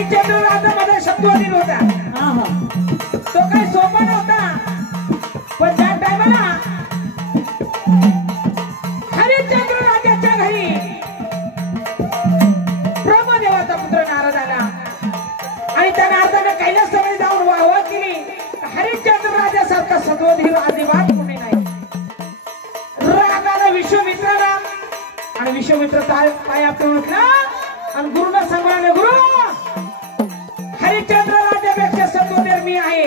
हरिश्चंद्र राजा माझा शत्रुधीर होता. तो काही सोपा नव्हता. पण त्या टायमाला हरिश्चंद्र राजाच्या घरी ब्रह्मदेवाचा पुत्र नारद आला आणि त्या नारदाने कैलासमध्ये जाऊन वाहवा केली. हरिश्चंद्र राजासारखा सत्वधीर अजिबात कोणी नाही. रागाला विश्वामित्राला आणि विश्वामित्र काय आपण म्हटलं आणि गुरुला सांभाळले. गुरु हरिश्चंद्र राजापेक्षा सत्वधीर मी आहे.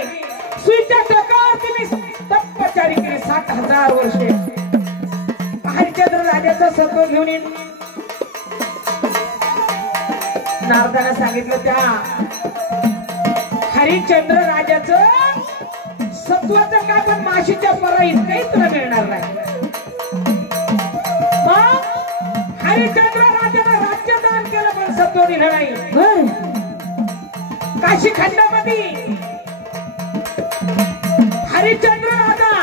सुईच्या टोकावरती मी तपश्चर्या केली 60,000 वर्षे. हरिश्चंद्र राजाचं सत्व घेऊन नारदाला सांगितलं त्या हरिश्चंद्र राजाचं सत्वाचं का पण माशीच्या परा इतकंही तुला मिळणार नाही. मग हरिश्चंद्र राजाला राज्य दान केलं पण सत्व दिलं नाही. काशी खंडामध्ये हरिश्चंद्र राजा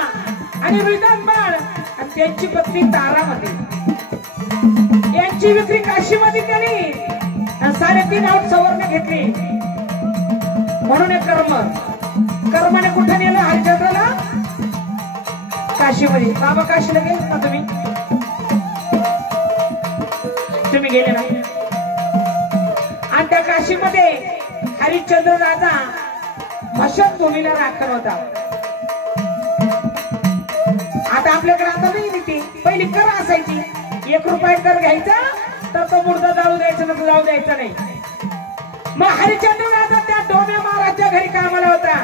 आणि विधानबाळ आणि त्यांची पत्नी तारामती यांची विक्री काशीमध्ये केली आणि 3.5 आऊट सवर्ण घेतली. म्हणून कर्माने कुठे नेलं हरिश्चंद्राला? काशीमध्ये. बाबा काशीला गेले ना तुम्ही गेले ना? आणि त्या काशीमध्ये हरिश्चंद्र राजा भूमीला राखण होता. आता आपल्याकडे आता नाही नीती. पहिली कर असायची. 1 रुपया कर घ्यायचा तर तो मुर्दा जाळू द्यायचा ना जाऊ द्यायचा नाही. मग हरिश्चंद्र राजा त्या डोमे महाराजच्या घरी कामाला होता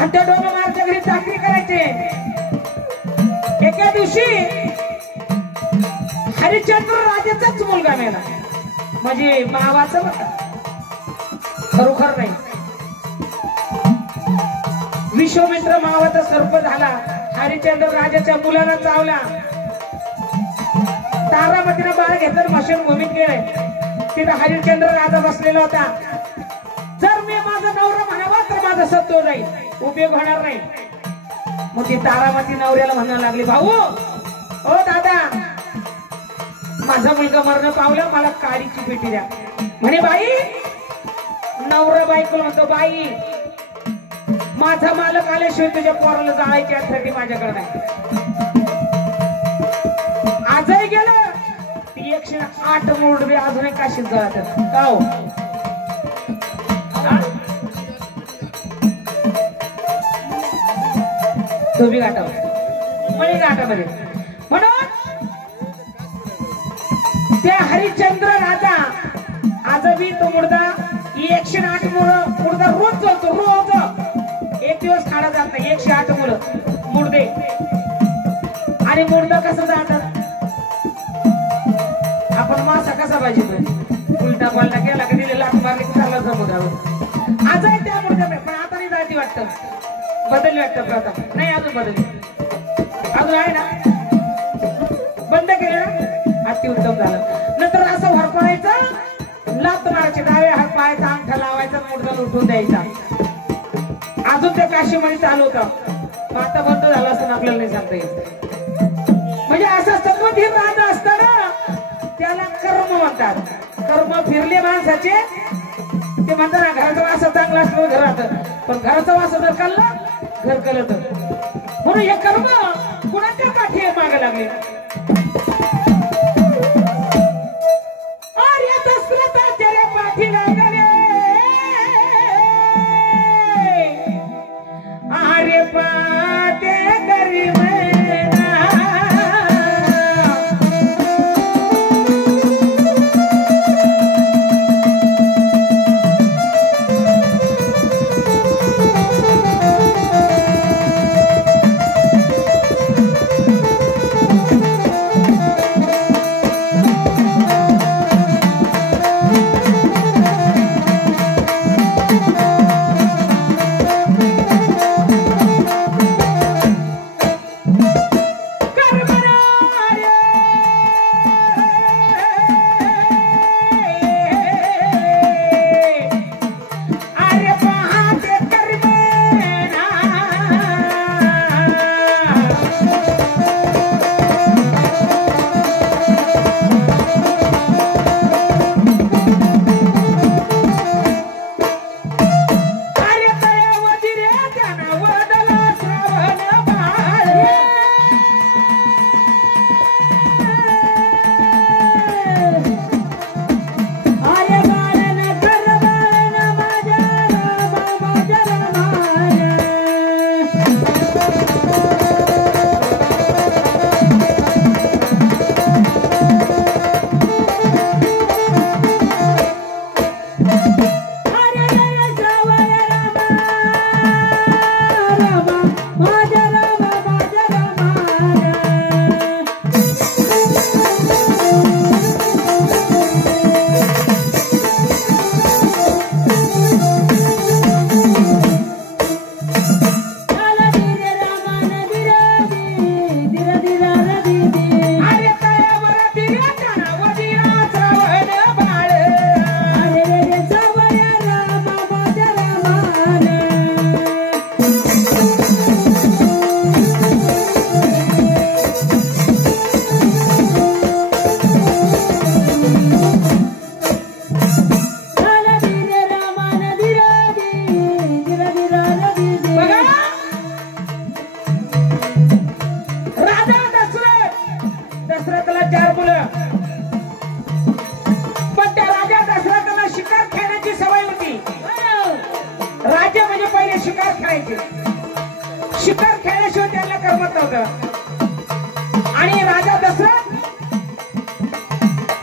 आणि त्या डोमे महाराजच्या घरी चाकरी करायचे. एका दिवशी हरिश्चंद्र राजाचाच मुलगा मेला. म्हणजे मावाचं खरोखर नाही. विश्वामित्र मावाचा सर्प झाला. हरिश्चंद्र राजाच्या मुलाला चावला. तारामतीने बाळ घेतलं मशन भूमीत गेले. तिथे हरिश्चंद्र राजा बसलेला होता. जर मी माझा नवरा म्हणावा तर माझा सत्व जाईल, उपयोग होणार नाही. मग ती तारामती नवऱ्याला म्हणायला लागली, भाऊ ओ दादा माझा मुलगा मरण पावला, मला काडीची पेटी द्या. म्हणे बाई नवरा बायकोला म्हणतो, बाई माझा मालक आल्याशिवाय तुझ्या पोराला जाळायची अथॉरिटी माझ्याकडे नाही. आजही गेलं 108 मुरडे अजूनही काशीत जातात का हो? तुम्ही गाठाव म्हणे गाठामध्ये. म्हणून त्या हरिश्चंद्र राजा आजही तो मुर्दा 108 मुर्दा रोज चालतो. रोज एक दिवस खाडा जात नाही. 108 मुर्दे आणि मुर्दा कसं जातात? आपण मासा कसा पाहिजे उलटा पालटा केला की दिले लाट मारली की चालला समुद्रावर. आजही त्या मुर्द्या पण आता नाही जाती वाटतं. बदलली वाटतं प्रथा नाही अजून बदलली. अजून आहे ना? बंद केलं ना अतिउत्तम झालं. नंतर असं हरपडायचं, लात मारायची, डाव्या हात पायाचा अंगठा लावायचा, मुर्दा लुटून द्यायचा. अजून त्या काशीमध्ये चालू होतं. आता बंद झालं असं आपल्याला नाही सांगता येत. म्हणजे असं सत्वधीर राजा असताना त्याला कर्म म्हणतात. कर्म फिरले माणसाचे ते म्हणतात ना घराचा वासा चांगला असतो घरात, पण घराचा वासा जर कळला घर कळत. म्हणून हे कर्म कुणाच्या पाठी मागे लागले. आर्य दशरथाच्या रे पाठी लागले. आर्य पाटे करी शिकार खेळल्याशिवाय त्याला करमत नव्हतं आणि राजा दशरथ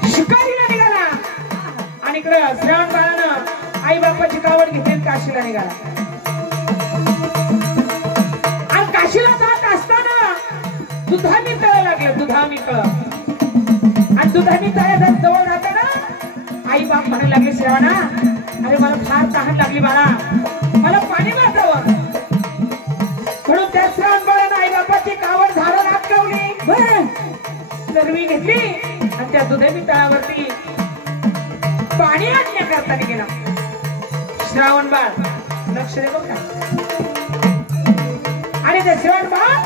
शिकारीला निघाला आणि इकडे श्रावण बाळानं आई बापाची कावड घेतली काशीला निघाला आणि काशीला जात असताना दुधानी तळ लागलं दुधानी तळ आणि दुधानी तळ जवळ राहताना आई बाप म्हणायला लागले श्रावणा अरे मला फार तहान लागली बाळा मला पाणी वाचावं म्हणून त्या श्रावण बाळानं आई बापाची कावड झाडून अटकवली चरवी घेतली आणि त्या दुधानी तळावरती पाणी आणण्याकरता गेला श्रावण बाळ लक्ष दे बघा आणि ते श्रावण बाळ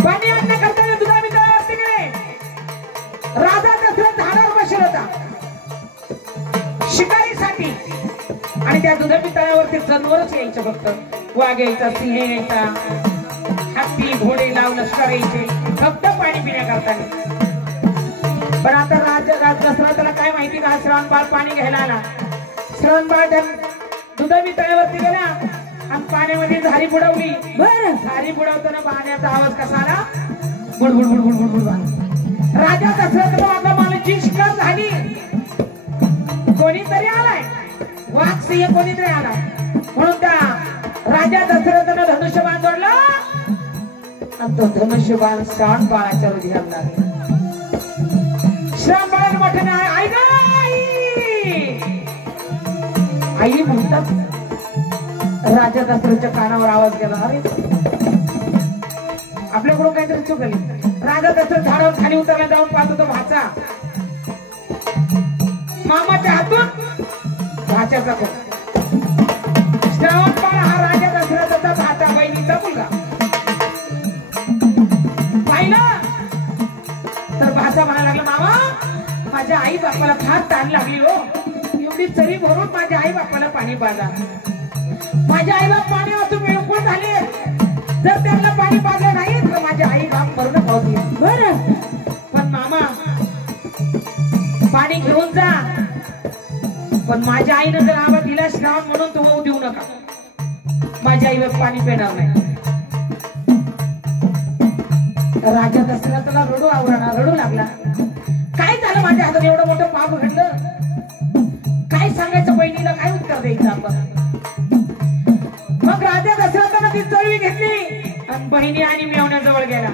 पाणी आणण्याकरता दुधानी तळावरती गेले राजा दशरथ झाडावर बसला होता शिकारीसाठी आणि त्या दुधानी तळावरती जनावरच यायचं फक्त वाघ यायचा सिंह यायचा हत्ती घोडे लाव लष्कर यायचे फक्त पाणी पिण्याकरता पण आता राजा दशरथाला काय माहिती का श्रावण बाळ पाणी घ्यायला आला श्रावण बाळ दुधानी तळ्यावरती गेला आणि पाण्यामध्ये झारी बुडवली बरं झारी बुडवताना पाण्याचा आवाज कसा आला बुडबुड बुडबुड बुडबुड राजा दशरथाला वाटला मला जी शिकार झाली कोणीतरी आलाय वाघ सिंह कोणीतरी आलाय म्हणून त्या राजा दशरथानं धनुष्यबाण जोडला आणि तो धनुष्यबाण श्रावण बाळाच्या हृदयात लागला श्रावण बाळाने मोठ्याने आई ग आई म्हणतात राजा दशरथच्या कानावर आवाज गेला अरे आपल्याकडून काहीतरी चूक झाली राजा दशरथ झाडावर खाली उतरला जाऊन पाहतो तो भाचा मामाच्या हातून भाच्याचा श्रावण बाळ हा राजा दशरथाचा भाचा बहिणीचा मुलगा पाहिला तर भाचा म्हणायला लागला मामा माझ्या आई बापाला फार ताण लागली हो एवढी चरी भरून माझ्या आई बापाला पाणी पाजा माझ्या आई बाप पाणी वाचून मिळून झाले जर त्यांना पाणी पाजलं नाही तर माझ्या आई बाप मरण पावतील बरं पण मामा पाणी घेऊन जा पण माझ्या आईनं जर आवाज दिला श्रावण म्हणून तो होऊ देऊ नका माझ्या आई बाप पाणी पिणार नाही राजा दशरथाला रडू आवरणा रडू लागला काय झालं माझ्या हातात एवढं मोठं पाप घडलं काय सांगायचं बहिणीला काय उत्तर द्यायचं आपण मग राजा दशरथानं ती चळवी घेतली आणि बहिणी आणि मेवण्याजवळ गेला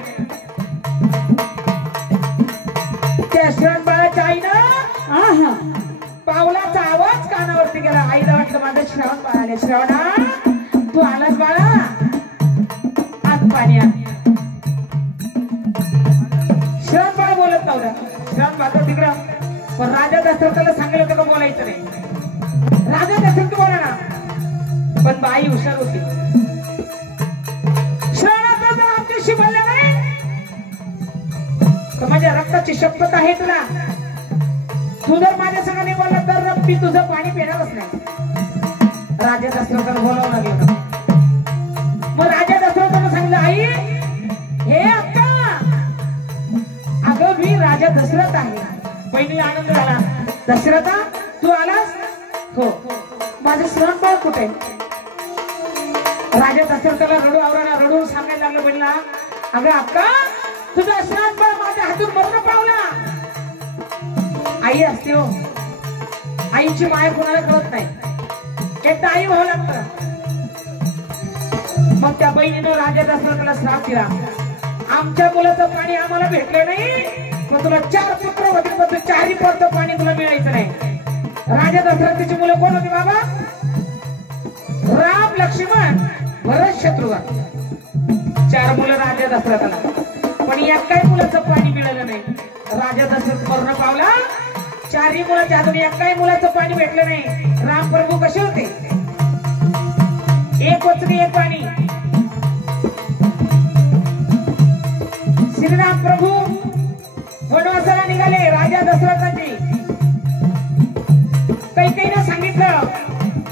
त्या श्रावण बाळाच्या आईनं पावलाचा आवाज कानावरती गेला आईला वाटलं माझं श्रावण बाळ आले श्रावणा तू आलास बाळा आत पाणी आण श्रावण बाळ बोलत नव्हता श्रावण बाळ तिकडं पण राजा दशरथाला सांगितलं होतं का बोलायचं नाही राजा दशरथ बोला ना पण बाई हुशार होती श्रावणाचा जर आमच्याशी बोलला नाही तर माझ्या रक्ताची शपथ आहे तुला तू जर माझ्या संग नाही बोलला तर मी तुझं पाणी पिणारच नाही राजा दशरथाला बोलावं लागलं मग राजा दशरथानं सांगितलं आई हे अक्का अगं मी राजा दशरथ आहे बहिणीला आनंद झाला दशरथा तू आलास हो माझं श्रावण बाळ कुठे राजा दशरथाला रडू आवराला रडून सांगायला लागलं बहिणीला अगं अक्का तुझं श्रावण बाळ माझ्या हातून मरण पावला आई असते हो आईची माया कोणाला कळत नाही, एकदा आई व्हावं लागतं. मग त्या बहिणीनं राजा दशरथाला श्राप दिला, आमच्या मुलाचं पाणी आम्हाला भेटलं नाही, पण तुला 4 पुत्र होते, पण 4ही पोरचं पाणी तुला मिळायचं नाही. राजा दशरथाची मुलं कोण होती बाबा? राम, लक्ष्मण, भरत, शत्रुघ्न. 4 मुलं राजा दशरथाला, पण एकाही मुलाचं पाणी मिळालं नाही. राजा दशरथ मरण पावला, 4ही मुलाच्या अजून एकाही मुलाचं पाणी भेटलं नाही. राम प्रभू कसे होते? एक वचनी एक पाणी. श्रीराम प्रभू वनवासाला निघाले. राजा दशरथांची कैकेयीने सांगितलं,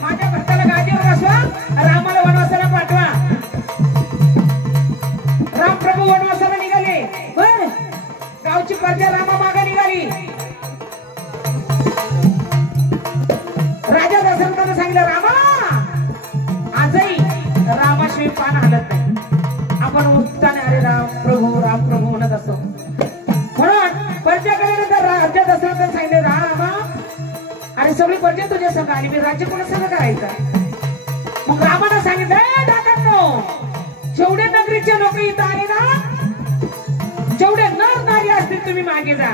माझ्या भक्ताला गादीवर बसवा, रामाला वनवासाला पाठवा. राम प्रभू वनवासाला निघाले. बर गावची प्रजा रामा मागे निघाली. राजा दशरथाने सांगितलं, रामा आजही रामाशिवाय पान हलत नाही. आपण उत्साहाने अरे राम प्रभू म्हणत असतो. म्हणून प्रजाकडे राजा दशरथाने सांगितले, रामा अरे सगळी प्रजा तुझ्या संग आली, मी राज्य कोणा संग करायचं? मग रामाने सांगितलं, जेवढे नगरीचे लोक इथं आले ना, जेवढे नर नारी असतील तुम्ही मागे जा.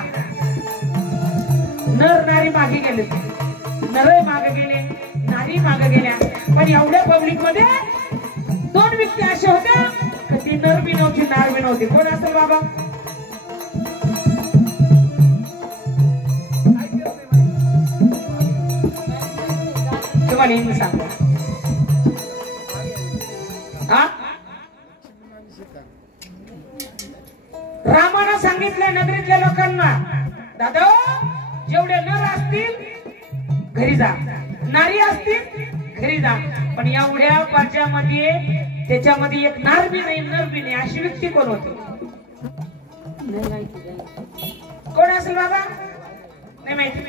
नर नारी मागे गेले, नर मागे गेले, नारी मागे गेल्या. पण एवढ्या पब्लिक मध्ये 2 व्यक्ती अशा होत्या की ती नर बी नव्हती, नार बी नव्हती. कोण असेल बाबा? तुम्हाला मी सांगतो. रामानं सांगितलं नगरीतल्या लोकांना, दादा जेवढे नर असतील घरी जा, नारी असतील घरी जा, पण एवढ्या प्रजामध्ये त्याच्यामध्ये एक नार बी नाही, नर बी नाही, अशी व्यक्ती कोण होती? कोण असेल बाबा? नाही माहिती.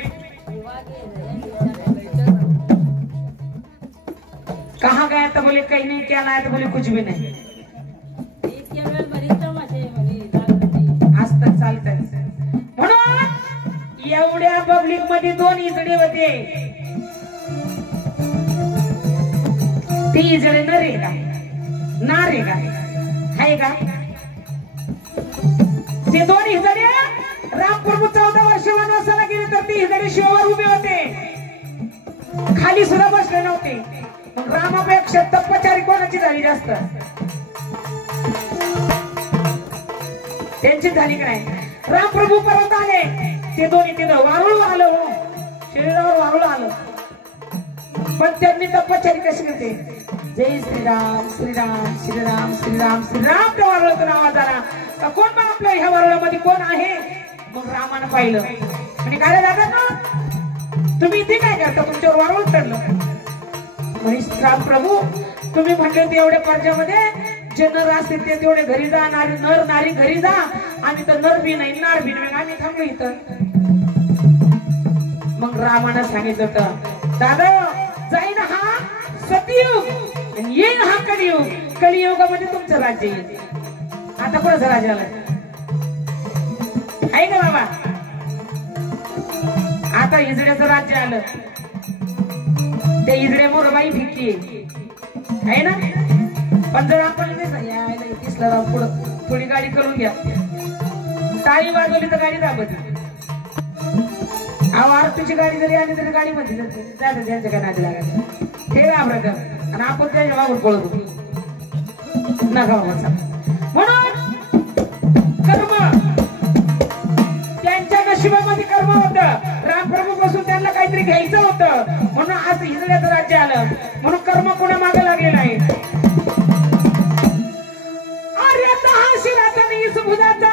कहाँ गया तो बोले कहीं नहीं, क्या लाया तो बोले कुछ भी नहीं. आज तक चालत. म्हणून एवढ्या पब्लिक मध्ये 2 इजडे होते. ती इजडे नर आहे का, नार आहे का, आहे का? ते 2 इजडे रामप्रभू 14 वर्ष वनवासाला गेले, तर ती इजडे शिवावर उभे होते, खाली सुद्धा बसले नव्हते. मग रामापेक्षा तपश्चर्या कोणाची झाली जास्त? त्यांची झाली काय? रामप्रभू परत आले, ते 2 तिथं वारुळ आलं, शरीरावर वारुळ आलं, पण त्यांनी तपश्चर्या कशी करते? जय श्रीराम श्रीराम श्रीराम श्रीराम श्रीराम. त्या वारुळातून आवाज आला, कोण पण आपल्या ह्या वारुळामध्ये कोण आहे? मग रामानं पाहिलं आणि काय दादा ना तुम्ही इथे काय करता? तुमच्यावर वारुळ चढलं. राम प्रभू तुम्ही म्हटले ते एवढ्या प्रजामध्ये जे नर असतील ते तेवढे घरी जा, नर नारी घरी जा, आणि तर नर बी नाही, नार बी नाही, आम्ही थांबलो इथं. मग रामानं सांगितलं होतं, दादा जाईन हा सतयुग आणि येईन हा कलियुग. कलियुगामध्ये तुमचं राज्य येईल. आता कोणाचं राज्य आलं आहे का बाबा? आता इजड्याचं राज्य आलं. ते इजडे मोरबाई फिक्की आहे ना. पण जर आपण दिसला राव पुढं थोडी गाडी करून घ्या, टाळी वाजवली तर गाडी दाबत. आरतीची गाडी जरी आली तरी गाडी मध्ये जायचं, त्यांच्या काय नादी लागायचं हे आब्रत, आणि आपण त्याच्या मागून पळत होतो नका बाबा. म्हणून कर्म त्यांच्या नशिबामध्ये कर्म होतं. रामप्रभू पासून त्यांना काहीतरी घ्यायचं होतं, म्हणून आज हिजड्याचं राज्य आलं. म्हणून कर्म कोणा मागे लागले नाही. आर्याचा हा शिराचा नाही सुबुदाचा,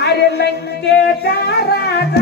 आर्य लंकेचा राजा.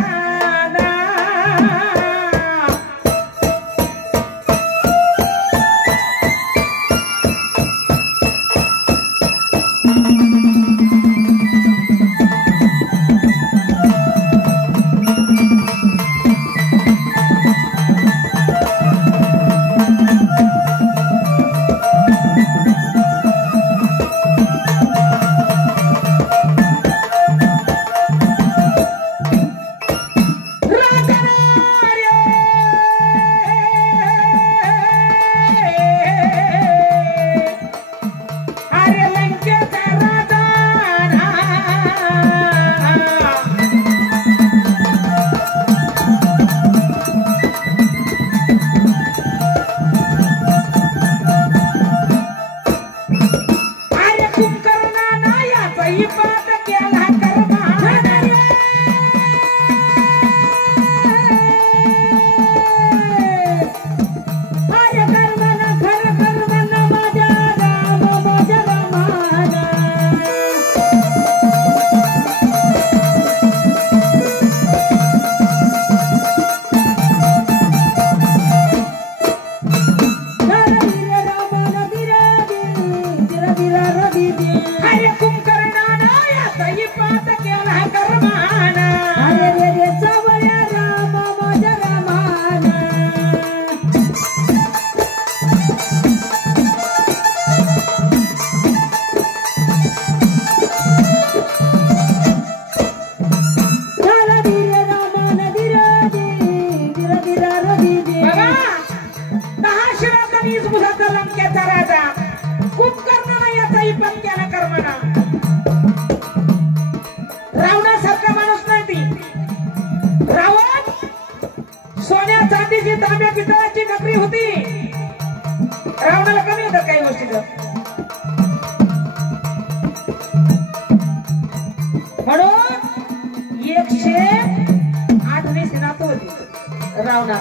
सोन्या चांदीची तांब्या पितळाची नगरी होती. रावणाला कमी होतं काही गोष्टीचं. म्हणून 108 नातू होती रावणा.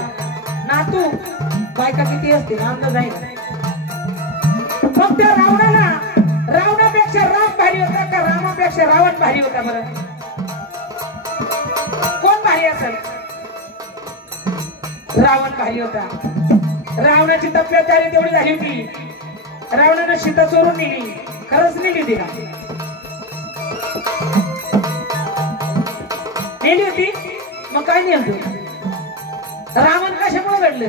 नातू बायका किती असतील अंदाज आहे ना. मग त्या रावणापेक्षा राम भारी होता का रामापेक्षा रावण भारी होता? बरं कोण भारी असेल? रावण भारी होता. रावणाची तप्यचारी तेवढी झाली होती. रावणानं सीता चोरून नेली. खरंच नेली होती का? नेली होती. मग काय नेलं तू? रावण कशामुळे घडलं?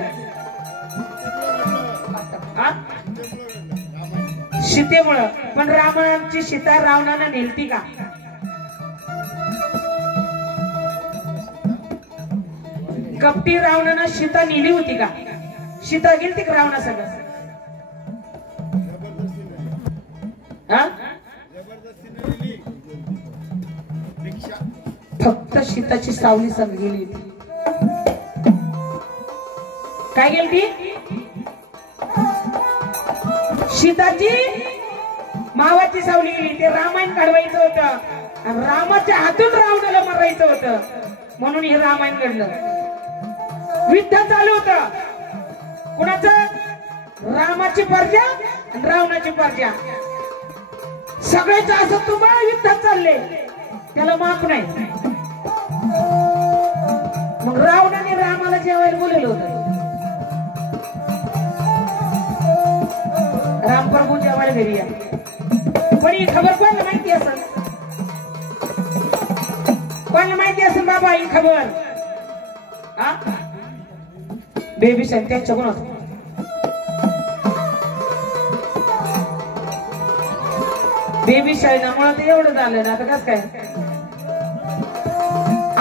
सीतेमुळं. पण रामाची सीता रावणानं नेलती का? कपटी रावणानं सीता नेली होती का? सीता गेलती का रावणा सगळं? फक्त सीताची सावली संग गेली होती. काय गेलती? सीताची मावाची सावली गेली. ते रामायण घडवायचं होतं. रामाच्या हातून रावणाला मारायचं होतं. म्हणून हे रामायण घडलं. युद्ध चालू होत. कुणाचं? रामाची प्रजा आणि रावणाची प्रजा. सगळेच असं तुम्हाला युद्ध चालले. त्याला माफ नाही. मग रावणाने रामाला जेवायला बोलवलं होतं. रामप्रभू जेवायला घरी या. पण ही खबर कोणाला माहिती असेल? कोणाला माहिती असेल बाबा ही खबर? बेबी साहेब त्यांच्या कोण असतो? बेबी शाळेमुळे ते एवढं झालं ना. आता कसं काय?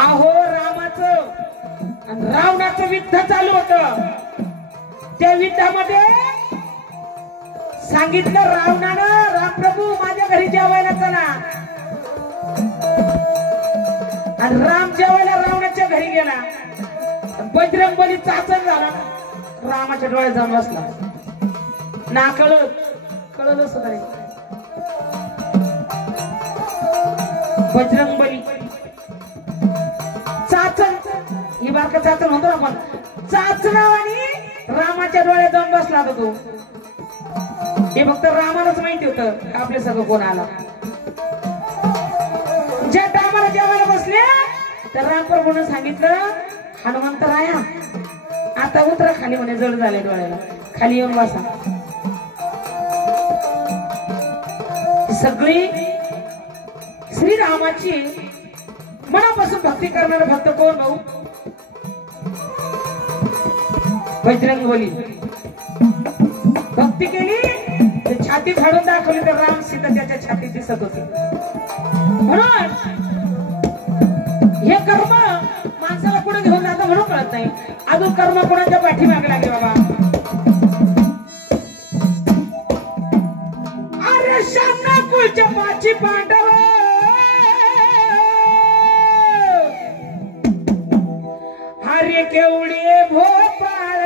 अहो रामाचं आणि रावणाचं युद्ध चालू होत. त्या युद्धामध्ये सांगितलं रावणानं, रामप्रभू माझ्या घरी जेवायला चला. आणि राम जेवायला रावणाच्या घरी गेला. बजरंग बली चाचण झाला. रामाच्या डोळ्यात जाऊन बसला. ना कळलं सुद्धा नाही. बजरंग बली चाचण ही बारका चाचण होतो आपण. चाचणावानी रामाच्या डोळ्यात जाऊन बसला होता तो. हे फक्त रामालाच माहिती होतं आपले सगळं कोण आला. ज्या टायमाला जेवायला बसले तर रामप्रभूने सांगितलं, हनुमंत राया आता उतरा खाली म्हणे. जड झाले डोळ्याला. खाली येऊन बसा. सगळी श्रीरामाची मनापासून भक्ती करणारा भक्त कोण भाऊ? बजरंग बली. भक्ती केली तर छाती फाडून दाखवली तर राम सीता त्याच्या छातीत दिसत होते. म्हणून हे कर्म माणसाला पुढे घेऊन जातं म्हणून कळत नाही. अजून कर्म कोणाच्या पाठीमागे लागले बाबा. अरे शामना कुलच्या पाची पांडव हरे केवढी भोपाळ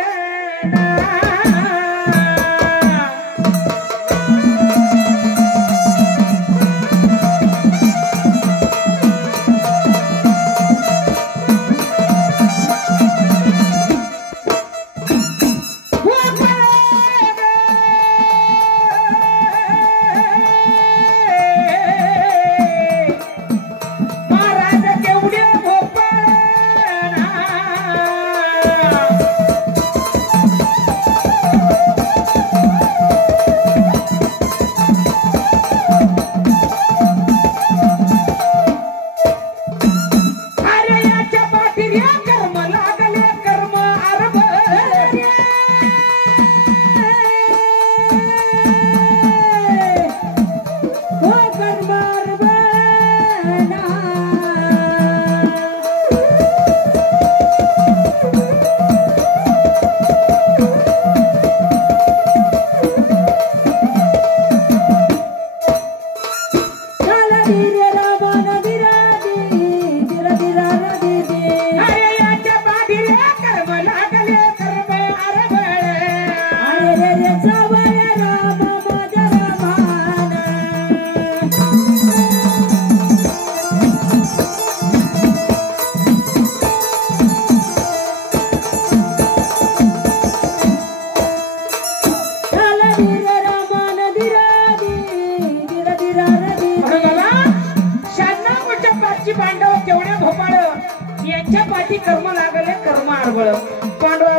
कर्म लागले कर्म आरबळ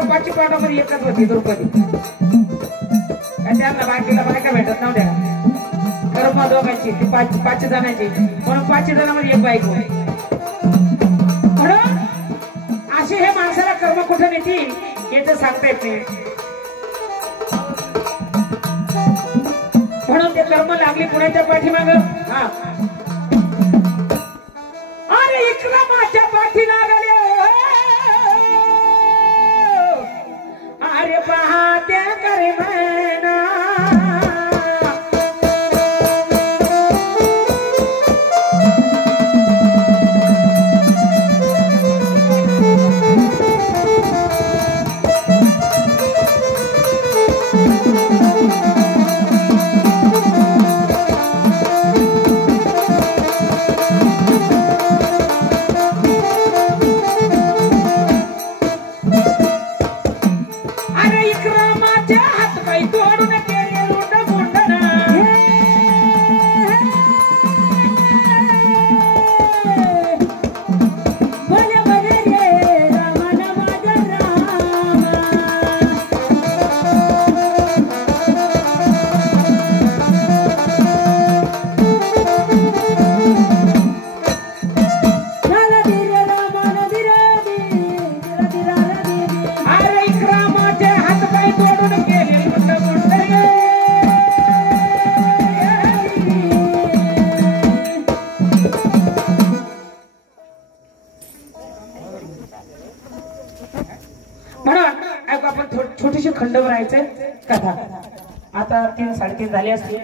पाची पाठामध्ये एकच होती द्रौपदी त्यांना बाकीला बायका भेटत नव्हत्या कर्म दोघांची ती पाच जणांची म्हणून 5 जणांमध्ये एक बायको म्हणून असे हे माणसाला कर्म कुठे नेतील याचं सांगता येत नाही म्हणून ते कर्म लागली पुण्याच्या पाठीमाग हा अरे इक्रमाच्या पाठी लागले अरे पहात्या करे म्हणा छोटीशी खंडवर राहायचे कथा आता 3 साडेतीन झाली असते